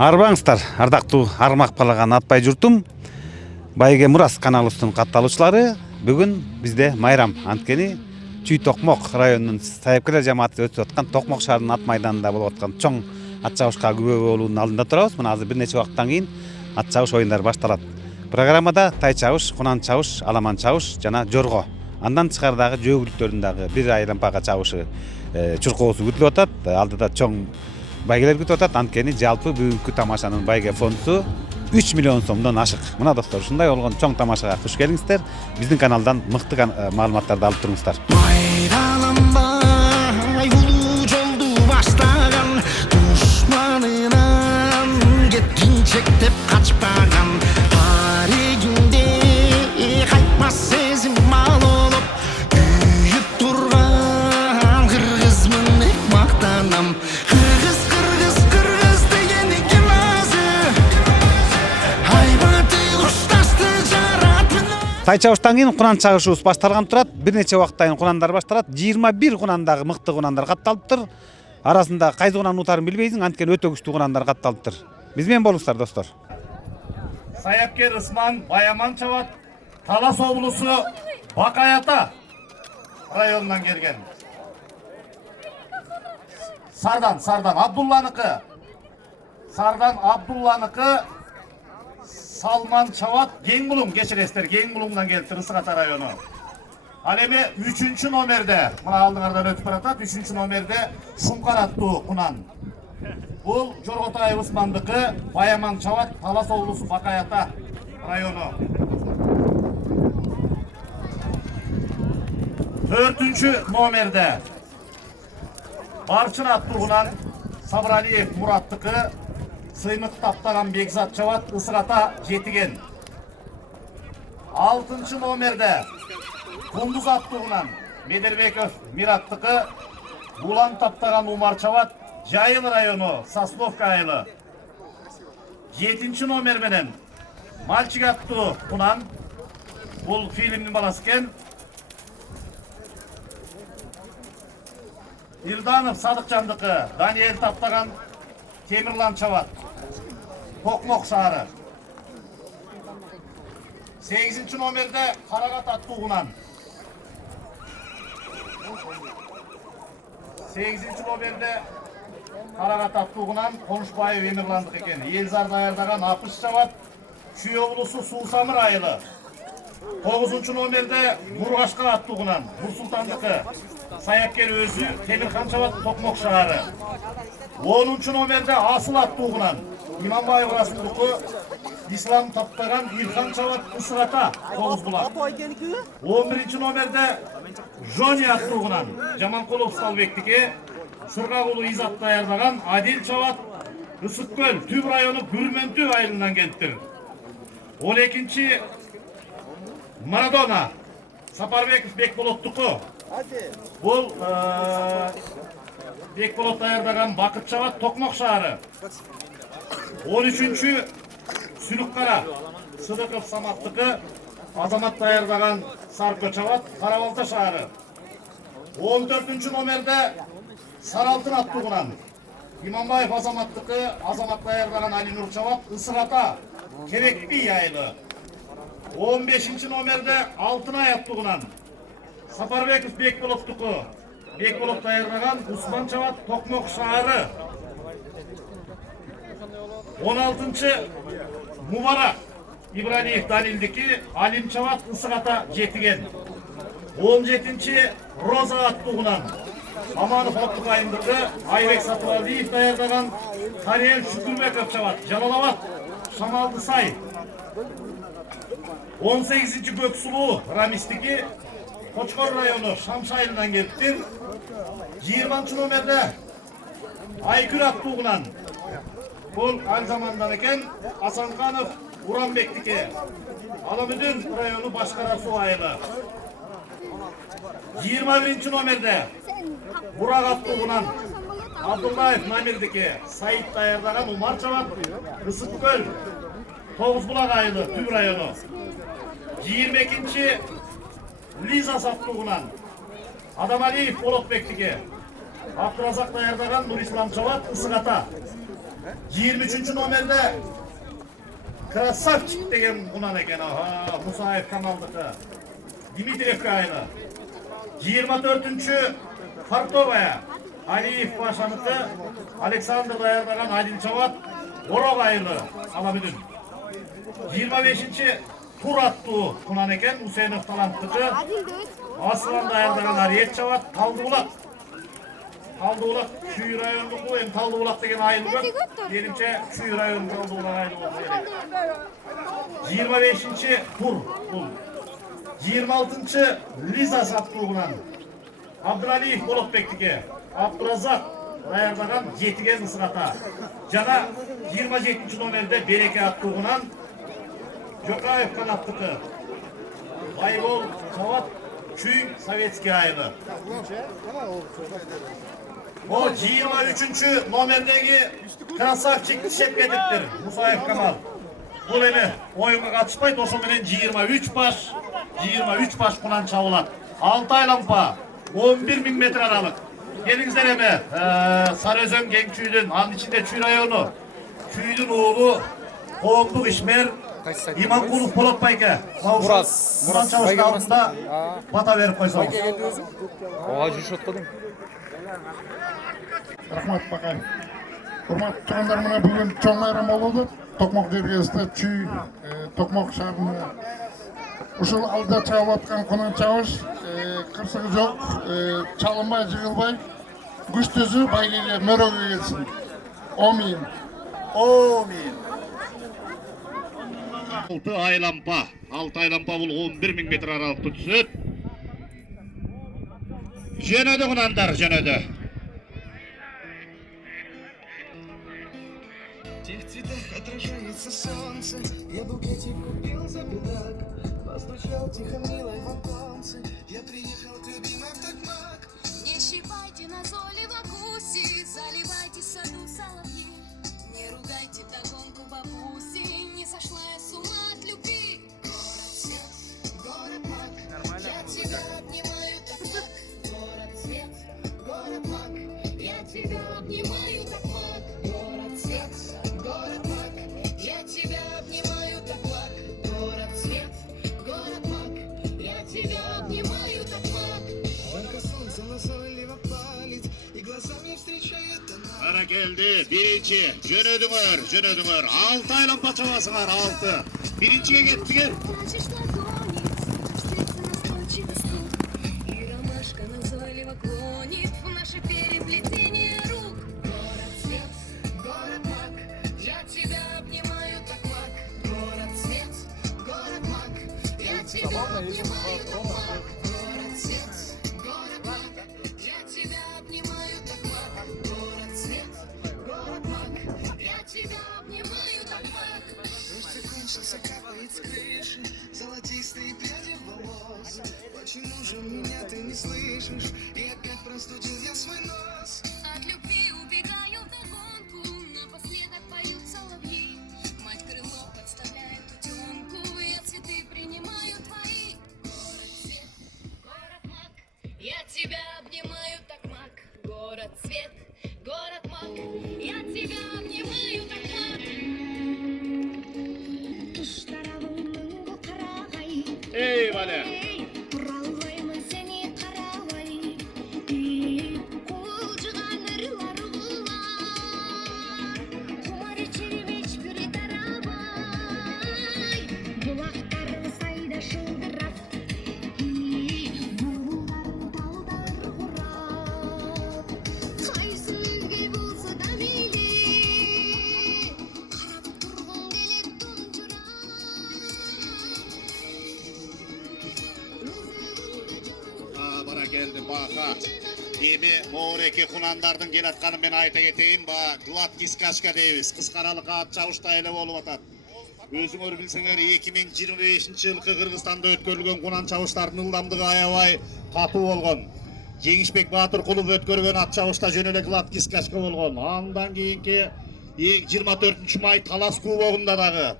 Арбаңыздар, ардактуу армак балаган атпай журтум. Байге Мурас каналыбыздын катталуучулары, бүгүн бизде майрам. Анткени Чүй Токмок районунун саяпкерлер жамааты өтүп аткан Токмок шаарынын ат майданында болуп аткан чоң ат чабышка күбө болуунун алдында турабыз. Мына азыр бир нече убакыттан кийин ат чабыш оюндары башталат. Программада тай чабыш, кунан чабыш, аламан чабыш жана жорго. Андан тышкары дагы жөөгүлүктөрдүн дагы бир айлампага чабышы чуркоосу күтүлүп атат. Алдыда чоң байгелер күтүп атат. Анткени жалпы бүгүнкү тамашанын байге фондусу 3 миллион сомдон ашык. Мына достор, ушундай болгон чоң тамашага куш келиңиздер. Биздин каналдан мыкты маалыматтарды алып туруңуздар. Майраламбай улуу жолду баштаган, душманынан кеткинчектеп качпаган, тарегинде кайтмас сезим мал болуп күйүп турган кыргызмын деп мактанам. Кыргыз деген экен азы, айбаты кушташты жаратмын. Тай чабыштан кийин кунан чабышыбыз башталган турат. Бир нече убакыттан кийин кунандар башталат. 21 кунандагы мыкты кунандар катталыптыр. Арасында кайсы кунан утарын билбейсиң, анткени өтө күчтүү кунандар катталыптыр. Биз менен болуңуздар достор. Саяпкер Ысман Баяман чабат, Талас облусу Бакаята районунан келген. Сардан Абдулланыкы. Сардан Абдулланыкы Салман чабат, Кеңбулуң, кечиресиздер, Кеңбулуңдан келиптир, Ысык-Ата району. Ал эми 3-чү номерде, мына алдыңардан өтүп баратат, 3-чү номерде Шумкар аттуу кунан. Бул Жорготай Усмандыкы, Баяман чабат, Талас облусу Бакаята району. 4-чү номерде Барчын аттуу кунан Сабыралиев Мураттыкы, Сыймык таптаган Бекзат чабат, Ысык-Ата жетиген. 6-чы номерде Кундуз аттуу кунан Медербеков Мираттыкы, Булан таптаган Умар чабат, Жайыл району, Сосновка айылы. 7-чи номер менен Мальчик аттуу кунан, бул фильмдин баласы экен. Илданов Садыкжандыкы, Даниэль таптаган Темирлан чабат, Токмок шаары. 8-чи номерде Карагат аттуу кунан. 8-чи номерде Карагат аттуу кунан Конушбаев Эмирландык экен. Элзар даярдаган Апыш чабат, Чүй облусу Суусамыр айылы. 9-чу номерде Бургашка аттуу кунан Нурсултандыкы. Саяпкер өзү Темирхан чабат, Токмок шаары. 10-чу номерде Асыл аттуу кунан Иманбаев Расулдуку, Ислам таптаган Илхан чабат, Ысык-Ата, Тогузбулак. 11-чи номерде Жони аттуу кунан Жаманкулов Сталбектики, Сыргагулу Изат даярдаган Адил чабат, Ысык көл, Түб району Бүрмөнтү айылынан келиптир. 12-чи Марадона Сапарбеков Бекболоттуку. Бул Бекболот даярдаган Бакыт чабат, Токмок шаары. 13-чү Сүлүккара Сыдыков Саматтыкы, Азамат даярдаган Саркө чабат, Карабалта шаары. 14-чү номерде Саралтын аттуу кунан Иманбаев Азаматтыкы, Азамат даярдаган Алинур чабат, Ысык-Ата, Керекби айылы. 15-чи номерде Алтынай аттуу кунан Сапарбеков Бекболоттуку, Бекболот даярдаган Усман чабат, Токмок шаары. 16-чы Мубарак Ибраниев Данилдики, Алим чабат, Ысык-Ата жетиген. 17-чи Роза аттуу кунан Аманов Оттук айымдыкы, Айбек Сатыбалдиев даярдаган Кариел Шүкүрбеков чабат, Жалал-Абад, Шамалды сай. 18-чи Көксулуу Рамистики, Кочкор району, Шамшы айылынан келиптир. 20-чы номерде Айкүр аттуу кунан, бул ал замандан экен, Асанканов Уранбектики, Аламүдүн району, Башкара суу айылы. 21-чи номерде Бурак аттуу кунан Абдуллаев Намирдики, Саид даярдаган Умар чабат, Ысык көл, Тогузбулак айылы, Түб району. 22-чи Лиза аттуу кунан Адамалиев Болотбектики, Абдуразак даярдаган Нурислам чабат, Ысык-Ата. 23 nomerde Krasavчик деген кунан экен. Мусаев Камалдыкы. Дмитриев айылы. 24-чү Фартовая. Алиев Пашаныкы. Александр даярдаган Адил Чават. Орок айылы. Алабүдүн. 25-чи Тур аттуу кунан экен. Усейнов Таланттыкы. Асылан даярдаган Ариет Чават. Талдыбулак. Талдыбулак Чүй райондуку, эми Талдыбулак деген айыл көп. Менимче Чүй району Талдыбулак айылы болсо керек. 25-чи Тур бул. 26-чы Лиза саттуугунан Абдыралиев Болотбектике, Абдуразак даярдаган Жетиген Ысырата. Жана 27-чи номерде Береке аттуугунан Жокаев Канаттыкы. Байбол Чават Чүй Советский айылы. O 23-чү номердеги Красавчик Шепкетовтер, Мусаев Камал. Бул эми оюнга катышпайт, ошо менен 23 баш кунан чабылат. Алтай лампа 11.000 метр аралык. Келиңиздер эми Сары Өзөн Кеңчүйдүн, анын ичинде Чүй району, Чүйдүн уулу коомдук ишмер Иманкулов Болот байке. Мурас. Кунан чабыштын алдында бата берип койсоңуз. Ага жүрүшөт калдың. Рахмат Бакаев. Урматтуу туугандар, мына бүгүн чоң майрам болуп атат. Токмок жергесинде Чүй Токмок шаарында ушул алда чабып аткан кунан чабыш кырсыгы жок, чалынбай жыгылбай күчтүүсү байгеге мөрөгө келсин. Омин. Алтай лампа бул 11.000 метр аралыкта түсөт. Жөнөдү кунандар, жөнөдү. В тех цветах отражается солнце. Я букетик купил за пятак. Постучал тихо милой в оконце. Я приехал к любимой в Токмак. Не щипайте назойливо гуси, заливайте саду соловьи. Не ругайте догонку бабуси, не сошла я с ума от любви. Город свет, город маг, я тебя обнимаю так маг. Город свет, город маг, я тебя обнимаю так маг. Город свет, город маг, я тебя обнимаю так маг. Город свет, город маг, я тебя обнимаю так маг. Только солнце назойливо палит и глазами встречает она. Ара келди, биринчи. Жөнөдүңөр. Алтай лампа чабасыңар, 6. Биринчиге кеттиңер. Плачешь ладони, сердце настойчиво стук. И ромашка назойливо клонит в наше переплетение рук. Город свет, город маг, я тебя обнимаю так маг. Город свет, город маг, я тебя обнимаю так маг. Город свет, город маг, я тебя обнимаю так маг. Город свет, город маг, я тебя обнимаю так маг. Дождь закончился, капает с крыши, золотистые пряди волос. Почему же меня ты не слышишь? И опять простудил я свой нос. От любви убегаю вдогонку, напоследок поют соловьи. Мать крыло подставляет утенку, я цветы принимаю твои. Город свет, город маг, я тебя обнимаю так маг. Город свет, город маг, я тебя обнимаю так маг. Ey Vale. Құралаймын сені қаралай, қолжыған ұрылар ұлар, құмар червеч бір тарабай, бұлақтар сайда шылдырап, бұлар талдар құрап, қайсы өзге болса да мейлі, қарап тұрғың келеді тұнжырап. Бара келди бака. Эми Моореке кунандардын келатканын мен айта кетейин. Гладкий скачка дейбиз. Кыскаралык ат чабышта эле болуп атат. Өзүңөр билсеңер 2025-жылкы Кыргызстанда өткөрүлгөн кунан чабыштардын ылдамдыгы аябай катуу болгон. Жеңишбек Баатыр кулуб өткөргөн ат чабышта жөн эле гладкий скачка болгон. Андан кийинки 24-май Талас кубогунда дагы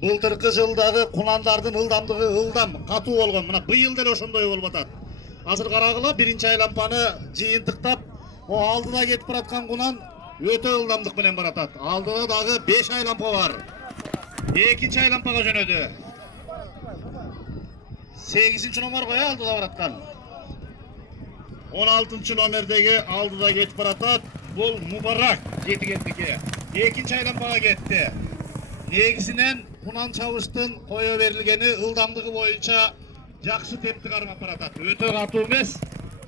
былтыркы жылдагы кунандардын ылдамдыгы ылдам катуу болгон. Мына быйыл деле ошондой болуп атат. Азыр карагыла биринчи айлампаны жыйынтыктап, о алдыда кетип бараткан кунан Өте ылдамдық менен баратат. Алдыда дагы 5 айлампа бар. Экинчи айлампага жөнөдү. 8-ci номер коя алдыда бараткан. 16-cı номердеги алдыда кетип баратат. Бул Мубарак жетигендики. Экинчи айлампага кетти. Негизинен Кунан Чабыштын кое берилгени ылдамдыгы боюнча жакшы темпти кармап баратат. Өтө катуу эмес,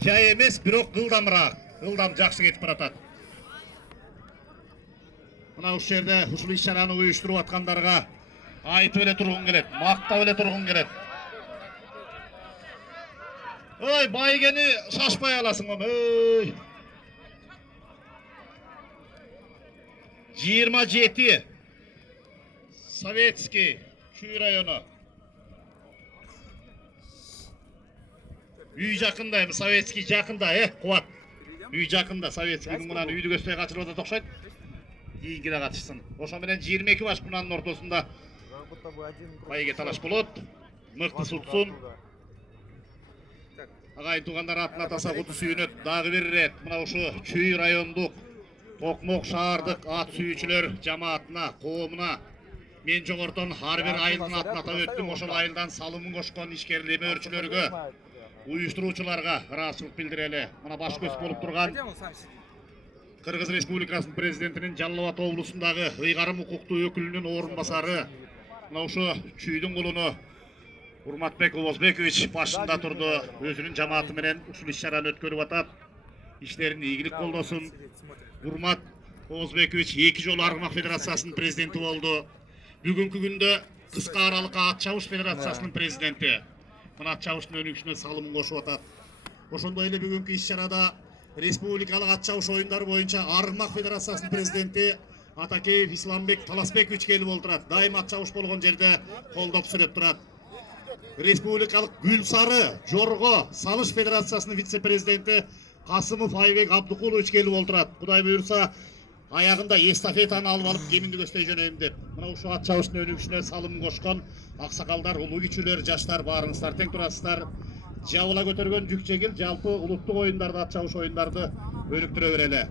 жай эмес, бирок ылдамыраак. Ылдам жакшы кетип баратат. Мына ушул жерде ушул иш-чараны уюштуруп аткандарга айтып эле тургум келет, мактап эле тургум келет. Ой, байгени шашпай аласың ом, ой. 27 Советский Чүй району. Үй жакында, эми Советский жакында, Кубат. Үй жакында, Советскийдин мынан үйдү көздөй качырып атат окшойт. Кийинкине катышсын. Ошо менен 22 баш Кунанын ортосунда байге талаш болот. Мыкты сутсун. Агайын туугандар атына таса куту сүйүнөт, дагы бир ирет. Мына ушу Чүй райондук Токмок шаардык ат сүйүүчүлөр жамаатына, коомуна мен жогортон ар бир айылдын атын атап өттүм. Ошол айылдан салымын кошкон ишкерлемөөрчүлөргө, уюштуруучуларга ыраазычылык билдирели. Мына баш көз болуп турган Кыргыз Республикасынын президентинин Жалал Абад облусундагы ыйгарым укуктуу өкүлүнүн орун басары, мына ушу Чүйдүн кулуну Урматбек Оозбекович башында турду. Өзүнүн жамааты менен ушул иш-чараны өткөрүп атат. Иштерин ийгилик колдосун. Урмат Оозбекович 2 жолу Аргымак Федерациясынын президенти болду. Бүгүнкү күндө кыска аралык ат чабыш федерациясынын президенти. Мына ат чабыштын өнүгүшүнө салымын кошуп атат. Ошондой эле бүгүнкү иш-чарада республикалык ат чабыш оюндары боюнча Аргымак Федерациясынын президенти Атакеев Исламбек Таласбекович келип олтурат. Дайым ат чабыш болгон жерде колдоп сүрөп турат. Республикалык Гүл Сары Жорго Салыш Федерациясынын вице-президенти Касымов Айбек Абдукулович келип олтурат. Кудай буйрса, аягында эстафетаны алып алып кеминди көздөй жөнөйм деп. Мына ушул ат чабыштын өнүгүшүнө салымын кошкон аксакалдар, улуу кичүүлөр, жаштар баарыңыздар тең турасыздар. Жабыла көтөргөн жүк жегил жалпы улуттук оюндарды, ат чабыш оюндарды өнүктүрө берели.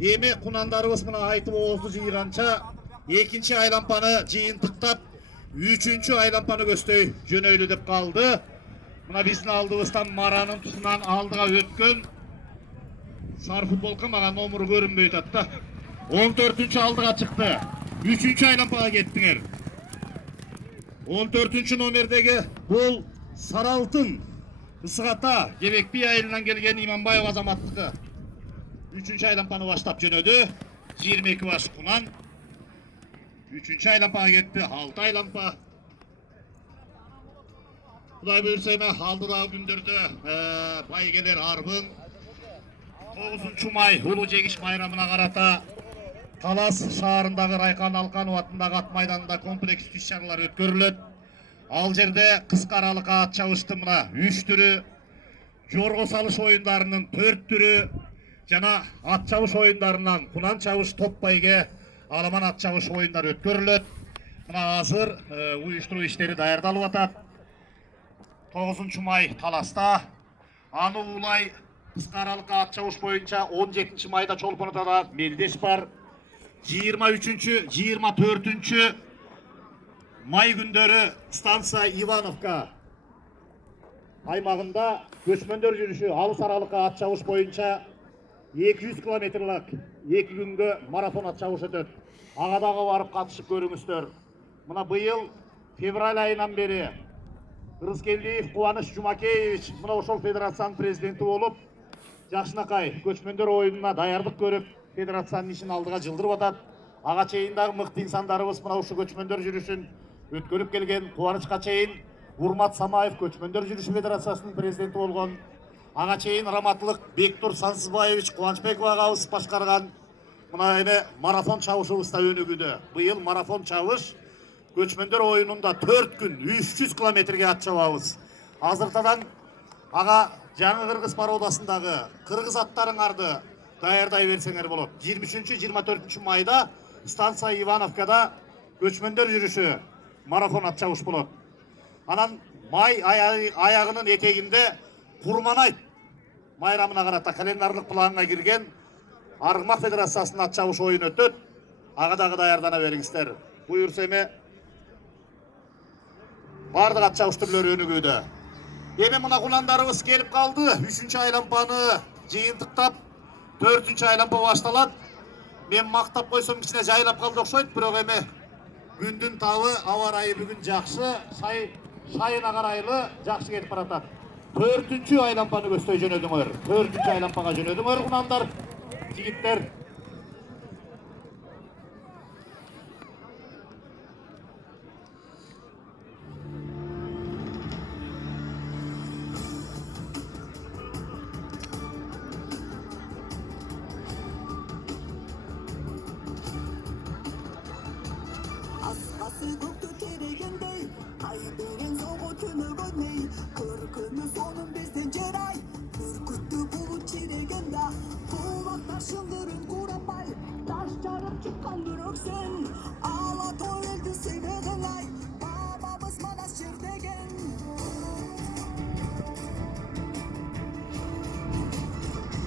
Эми кунандарыбыз мына айтып оозду жыйганча экинчи айлампаны жыйынтыктап 3-чү айлампаны көздөй жөнөйлү деп калды. Мына биздин алдыбыздан Маранын тушунан алдыга өткөн сары футболка мага номеру көрүнбөй атат да. 14-чү алдыга чыкты. 3-чү айлампага кеттиңер. 14-чү номердеги бул Сары Алтын Ысык Ата Кебек би айылынан келген Иманбаев азаматтыкы. 3-чү айлампаны баштап жөнөдү. 22 баш Кунан. 3-чү айлампага кетти. 6 айлампа. Кудай буйрса эми алдыдагы күндөрдө байгелер арбын 9 май улуу жегиш майрамына карата Талас шаарындагы Райкан Алканов атындагы ат майданында комплекстүү иш-чаралар өткөрүлөт. Ал жерде кыска аралык ат чабыштын мына 3 түрү, жорго салыш оюндарынын 4 түрү жана ат чабыш оюндарынан Кунан чабыш топ байге аламан ат чабыш оюндары өткөрүлөт. Мына азыр уюштуруу иштери даярдалып атат. 9 май Таласта, аны улай кыска аралык ат чабыш боюнча 17 майда Чолпонотада мелдеш бар. 23-чү, 24-чү май күндөрү станция Ивановка аймагында көчмөндөр жүрүшү алыс аралык ат чабыш боюнча 200 километрлик 2 күнгө марафон ат чабыш өтөт. Ага дагы барып катышып көрүңүздөр. Мына быйыл февраль айынан бери Рыскелдиев Кубаныч Жумакеевич мына ошол федерациянын президенти болуп, жакшынакай көчмөндөр оюнуна даярдык көрүп, федерациянын ишин алдыга жылдырып атат. Ага чейин дагы мыкты инсандарыбыз мына ушул көчмөндөр жүрүшүн өткөрүп келген. Кубанычка чейин Урмат Самаев көчмөндөр жүрүшү федерациясынын президенти болгон. Ага чейин Раматлык Бектур Сансызбаевич Кубанычбеков агабыз башкарган. Мына эми марафон чабышыбыз да өнүгүүдө. Быйыл марафон чабыш көчмөндөр оюнунда 4 күн 300 километрге ат чабабыз. Азыртадан ага жаңы Кыргыз пародасындагы кыргыз аттарыңарды даярдай берсеңер болот. 23-24 майда станция Ивановкада көчмөндөр жүрүшү марафон ат чабыш болот. Анан май аягынын этегинде Курманайт майрамына карата календарлык планга кирген Argımak Federasyası'nın at çavuş oyunu ötөт. Ağa dagı dayardana beriңиздер. Buyursa eme bardıq at çavuş türlörü önügüydü. Eme mına kunandarыбыз kelip kaldı. 3-cü aylampany jıyıntıktap 4-cü aylampa baştalat. Men maktap koysam içine jaylap kaldı okşoyt, bирок эме gündün tavı hava rayı bugün jakşı, şayına karaylı jakşı gelip baratat. 4-cü aylampany göstöy jönödüңөр. 4-cü aylampaga jönödüңөр kunandar, jigitler. Аскасы көктө терегендей, ай берен соңу түнөгөндөй, көркүнү сонун бизден жерай, бүркүттү булут чирегенда, кулактар шыңдырын курамбай, таш жарып чыкканdır өксен, ала той элди себеген ай, бабабыз манас жер деген.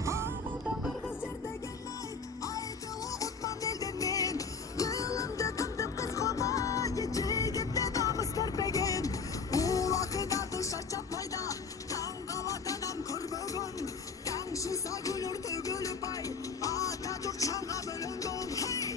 Абылдан кыргыз жер деген ай, айтылы утман элден мен, кылымды кымдып кызгамай, жигитте намыс көрпеген, улакына дыша чапмайда, таң калат адам көрбөгөн, таңшыса күлөр төгүлүп ай, ата журт шаңга бөлөнгөн, хей!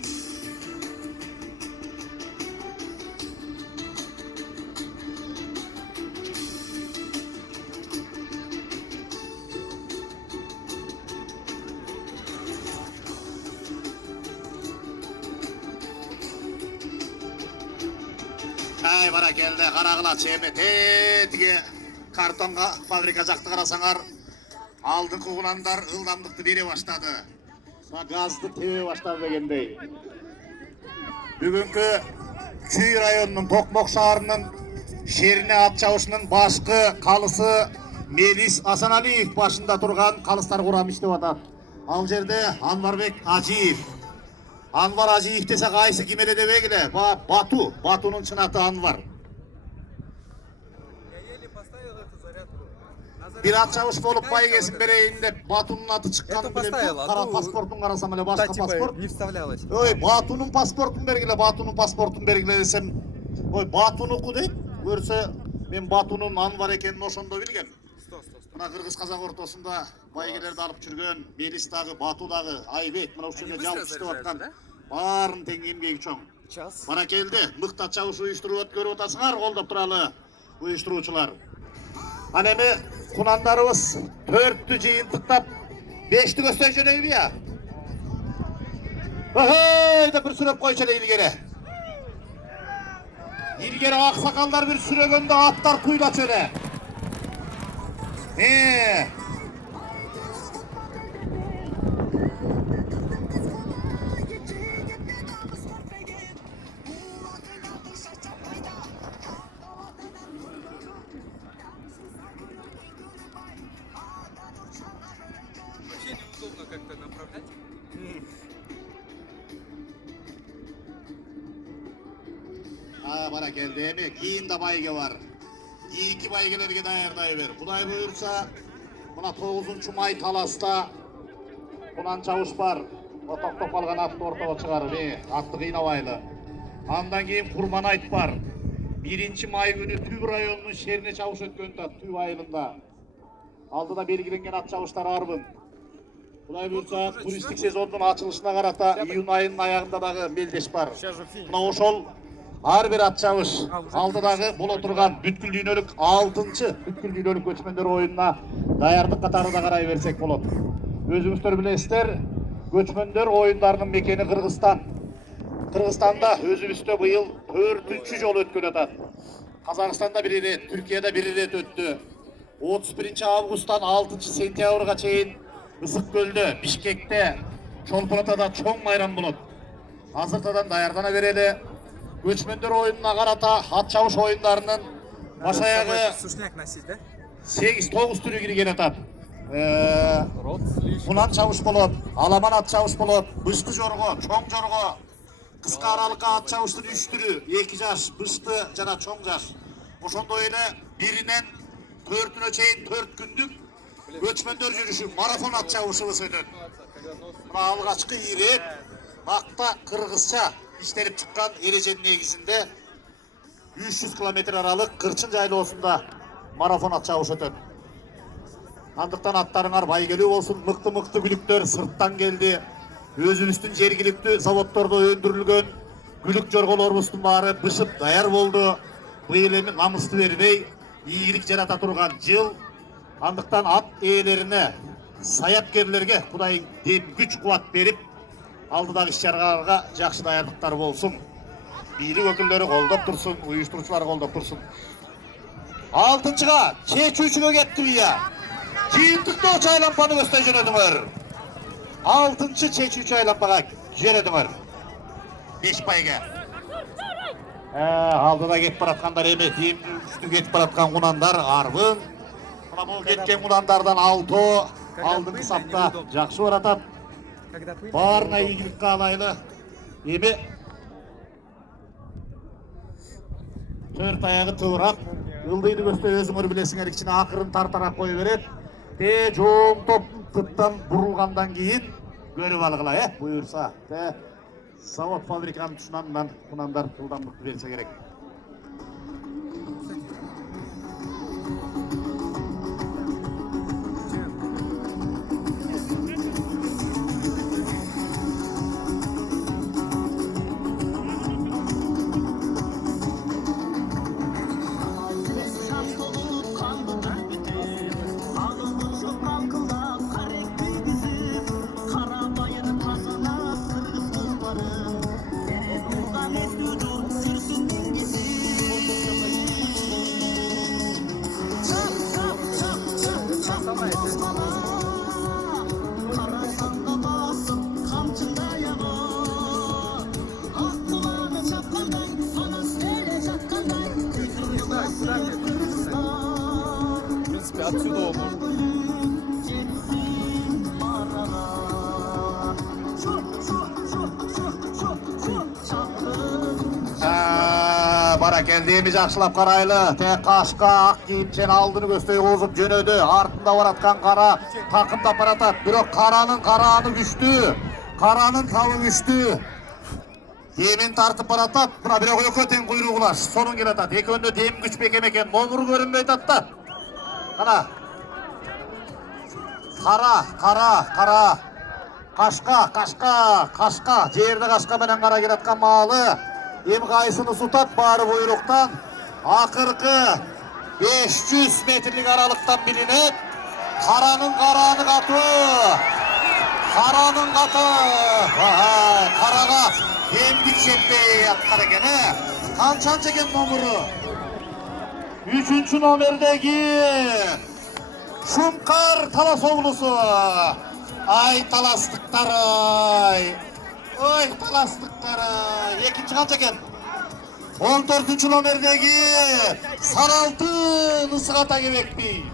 Ay bara geldi karagıla çemete dige kartonga fabrika jaktı karasаңар алдыңкы kunanдар ылдамдыкты бере баштады. Газды тебе баштады дегендей. Бүгүнкү Чүй районунун Токмок шаарынын шерине ат чабышынын башкы калысы Мелис Асаналиев башында турган калыстар курамы иштеп атат. Ал жерде Анварбек Ажиев. Анвар Ажиев десе кайсы ким эле дебегиле? Батунун чын аты Анвар. Bir at çavuş bolup байгесин берейин деп Батунун аты чыкканын билем. Кара паспортун карасам эле башка паспорт. Не вставлялось. Ой, Батунун паспортун бергиле, Батунун паспортун бергиле десем, ой, Батунуку дейт. Көрсө мен Батунун Анвар экенин ошондо билгем. Мына кыргыз казак ортосунда байгелерди алып жүргөн Мелис дагы, Бату дагы, Айбек мына ушунда жалпы иштеп аткан. Баарын тең эмгеги чоң. Бара келди, мыкта чабыш уюштуруп көрүп атасыңар, колдоп туралы уюштуруучулар. Ана эми кунандарыбыз 4-тү жыйынтыктап 5-ти көстөй жөнөйбү я? Ой, да бир сүрөп койчу эле илгери. Илгери аксакалдар бир сүрөгөндө аттар куйлачу эле. Вообще неудобно как-то направлять. Бара келди эми кийин да байге бар. İki baygelerge daярдай бер. Кудай буйрса, мына 9-чу май таласта кунан чабыш бар. Отоктоп калган атты ортого чыгарып, атты кыйнабайлы. Андан кийин Курман айт бар. 1 май күнү Түб районунун шерине чабыш өткөн да Түб айылында. Алдыда белгиленген ат чабыштар арбын. Кудай буйрса, туристтик сезондун ачылышына карата июнь айынын аягында дагы мелдеш бар. Мына ошол ар бир ат чабыш алдыдагы боло турган бүткүл дүйнөлүк 6-чы бүткүл дүйнөлүк көчмөндөр оюнуна даярдык катарында карай берсек болот. Өзүңүздөр билесиздер, көчмөндөр оюндарынын мекени Кыргызстан. Кыргызстанда өзүбүздө быйыл 4-чү жолу өткөн атат. Казакстанда бир ирет, Түркияда бир ирет өттү. 31 августтан 6 сентябрга чейин Ысык көлдө, Бишкекте, Чолпон Атада чоң майрам болот. Азыртадан даярдана берели. Көчмөндөр оюнуна карата ат чабыш оюндарынын баш аягы Сушняк носить, да? 8-9 түрү кирген атат. Кунан чабыш болот, аламан ат чабыш болот, бышкы жорго, чоң жорго, кыска аралыкка ат чабыштын 3 түрү, 2 жаш, бышты жана чоң жаш. Ошондой эле 1-нен 4-үнө чейин 4 күндүк көчмөндөр жүрүшү марафон ат чабышыбыз өтөт. Мына алгачкы ирет бакта кыргызча иштелип чыккан эреженин негизинде 300 километр аралык Кырчын жайлоосунда марафон ат чабыш өтөт. Андыктан аттарыңар байгелүү болсун. Мыкты күлүктөр сырттан келди. Өзүбүздүн жергиликтүү заводдордо өндүрүлгөн күлүк жорголорубуздун баары бышып даяр болду. Быйыл эми намысты бербей ийгилик жарата турган жыл. Андыктан ат ээлерине, саяпкерлерге Кудайым дем күч кубат берип, алдыдагы иш-чараларга жакшы даярдыктар болсун. Бийлик өкүлдөрү колдоп турсун, уюштуруучулар колдоп турсун. Алтынчыга чечүүчүгө кетти бия. Жыйынтыктоо чайлампаны көздөй жөнөдүңөр. Алтынчы чечүүчү айлампага жөнөдүңөр. 5 пайга. Алдыда кетип бараткандар эми үстү кетип бараткан кунандар арбын. Мына бул кеткен кунандардан алто алдыңкы сапта жакшы баратат. Баарына ийгилик каалайлы. Эми төрт аягы тыбырап, ылдыйды көздөй өзүңөр билесиңер, кичине акырын тартарак кое берет. Те жоң топ тыптан бурулгандан кийин көрүп алгыла, буюрса. Завод фабриканын тушунан кунандар жылдамдыкты берсе керек. В принципе, отсюда он. Бара келдиğimiz жакшылап карайлы. Тек кашка ак кийимчен алдыны көздөй козуп жөнөдү. Артында бараткан кара такымдап баратат. Бирок каранын карааны күчтүү. Каранын табы күчтүү. Демин тартып баратат. Мына бирок экөө тең куйругулаш. Сонун келатат. Экөөндө дем күч бекем экен. Номуру көрүнбөй атат да. Кана. Кара. Кашка. Жерде кашка менен кара келаткан маалы. Эми кайсыны сутат баары буйруктан. Акыркы 500 метрлик аралыктан билинет. Каранын каты. Карага эмдик жетпей аткан экен, Канчанча экен номуру? 3-чү номердеги Шумкар Талас облусу. Ай таластыктар ай. Ой таластыктар ай. Экинчи канча экен? 14-чү номердеги Саралты Нысыгата Кебекби.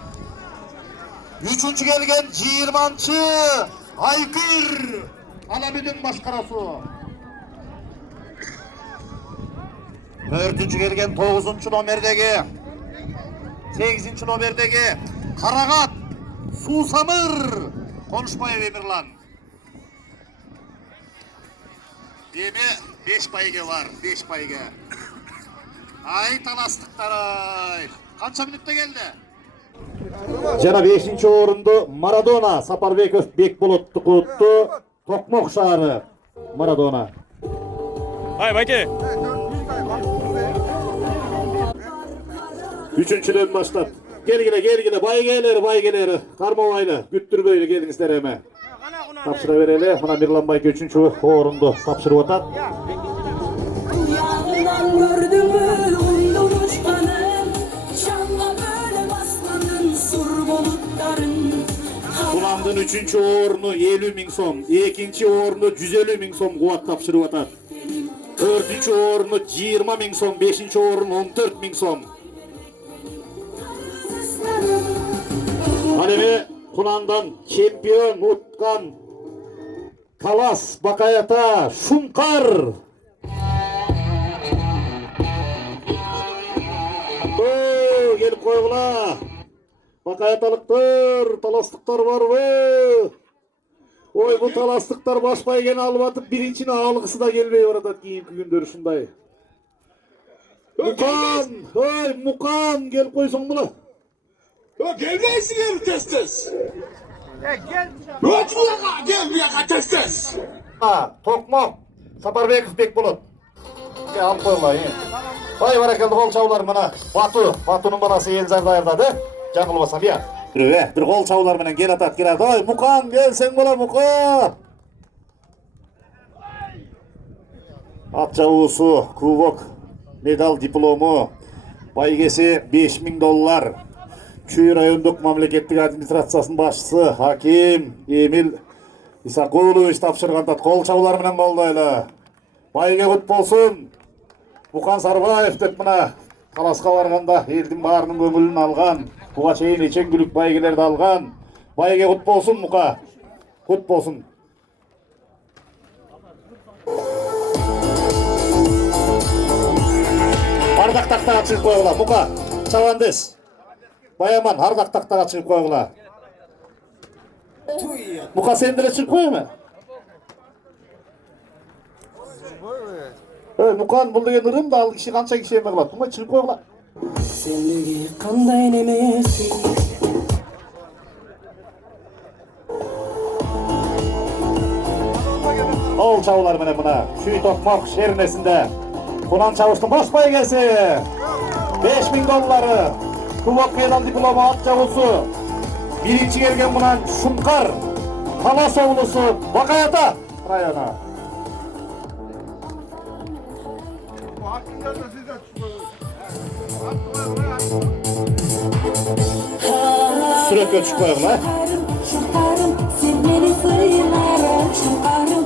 3-чү келген 20-чы Айкыр Аламидин башкарасы. 4-чү келген 9-чу номердеги 8-чи номердеги Карагат Суусамыр Конушбаев Эмирлан. Эми 5 пайга бар, 5 пайга. Ай таластыктар ай. Канча мүнөттө келди? Жана 5-чи орунду Марадона Сапарбеков Бекболоттук утту. Токмок шаары Марадона. Ай, байке. 3-чүдөн баштап. Келгиле, байгелер. Кармабайлы, күттүрбөйлү келиңиздер эми. Тапшыра берели. Мына Мирлан байке 3-чү орунду тапшырып атат. Uyandan gördümü uydum uçkanın Şanla böyle basmanın sur bulutların Kulandın 3-çü orunu 50 000 so'm, 2-çi orunu 150 000 so'm kuvvat tapşırıp atat. 4-çü orunu 20 000 so'm, 5-çi orunu 14 000 so'm. Halimi Kulandan çempiyon utkan Talas Bakayata Şunkar. Gelip koygula. Bakayatalıktır, talastıklar var mı? Ой, bu talaslıklar baş baygeni alıp atıp birincini ağlıkısı da gelmey orada kiyinki gündür şunday. Mukan, hey Mukan gel koysun bunu. Gelmeysin herif tez tez. Gel. Gel bir yaka tez tez. Ha, Tokmak, Saparбеков Bekbulut. Gel al koymayın. Vay barakallı kol çavlar bana. Batu'nun banası Elzar dayırdadı. Canıl basam ya. Bir kol çavlar bana gel atat gel atat. Oy Mukan gel sen bana Mukan. At çavuğusu, kuvok, medal diplomu, baygesi $5000. Çüy rayonduk mamleketlik administrasiyasının başçısı Hakim Emil İsakoğlu'yu tapşırganda kol çavlar bilen boldaylı. Bayge kut bolsun. Mukan Sarbayev dep mına Talaska barganda elдің barının көңілін алған. Буга чейин ичен күлүк байгелерди алған. Байге кут болсун Мука. Кут болсун. Ардак тактага чыгып койгула Мука. Чавандес. Баяман ардак тактага чыгып койгула. Мука сен деле чыгып койма. Mukan бұл деген ырым да ал киши канча киши эме кылат. Тума чыгып койгула. Сендеги кандай немеси Ол чабуулар менен мына Чүй Токмок шеринесинде Кунан чабыштын баш байгеси $5000. Кубок медал диплому ат чабуусу. Биринчи келген мынан Шумкар Талас облусу Бакай-Ата району. Сүрөккө түшүп койгула. Шуңкарым, сен мени сыйларым, шуңкарым,